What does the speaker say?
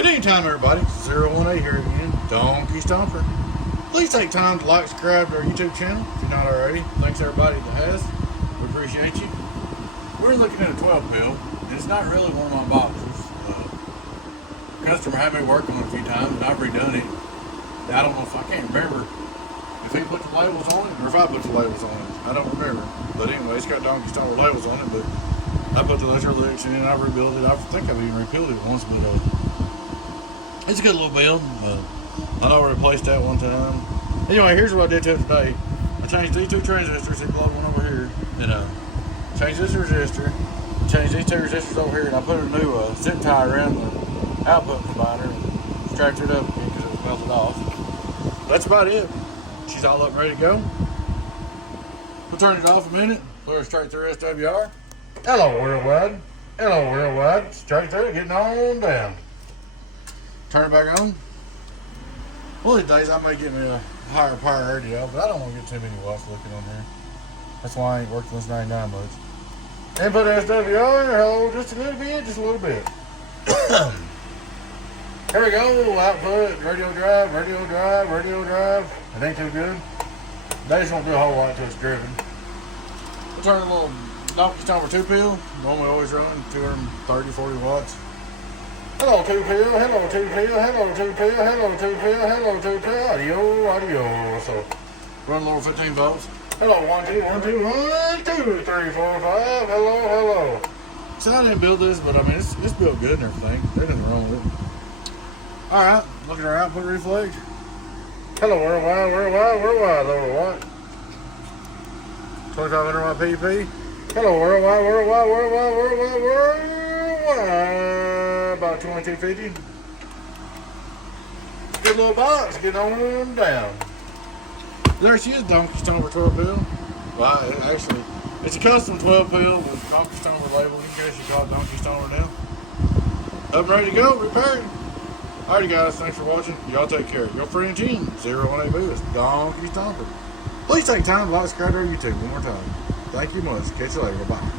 Good evening time, everybody. 018 here again, Donkey Stomper. Please take time to like, subscribe to our YouTube channel if you're not already. Thanks everybody that has. We appreciate you. We're looking at a 12 pill, and it's not really one of my boxes. Customer had me work on it a few times, and I've redone it. I don't know if I can't remember if he put the labels on it or if I put the labels on it. I don't remember. But anyway, it's got Donkey Stomper labels on it, but I put the electrical licks in it, I rebuilt it. I think I've even repealed it once, but it's a good little build. I know I replaced that one time. Anyway, here's what I did to it today. I changed these two transistors, it plugged one over here, and changed this resistor, changed these two resistors over here, and I put a new zip tie around the output combiner and extracted it up again because it was melted off. That's about it. She's all up and ready to go. We'll turn it off a minute, put her straight through SWR. Hello, worldwide. Hello, worldwide. Straight through, getting on down. Turn it back on. One of these days I may get me a higher power radio, but I don't want to get too many watts looking on here. That's why I ain't worked this 99 much. Input SWR, hold just a little bit, just a little bit. Here we go, output, radio drive, radio drive, radio drive. It ain't too good. They just won't do a whole lot until it's driven. We'll turn a little Donkey Stomper 2 pill. Normally always run 230, 40 watts. Hello 2 pill, hello 2 pill, hello 2 pill, hello 2 pill, hello 2 pill, audio. So run a little 15 volts. Hello 1 2 1 2 1 2 3 4 5. Hello. So I didn't build this, but I mean it's built good and everything. There's nothing wrong with it. Alright, look at our output reflex. Hello worldwide, lower watt. 2500 watt PP. Hello worldwide. About 2250. Good little box, get on down. There she is, Donkey Stomper 12 pill. Well, actually, it's a custom 12 pill with Donkey Stomper label in case you call it Donkey Stomper now. Up and ready to go, repaired. Alrighty guys, thanks for watching. Y'all take care. Your friend Gene, 018 Boost, Donkey Stomper. Please take time to like, subscribe to our YouTube one more time. Thank you much. Catch you later. Bye.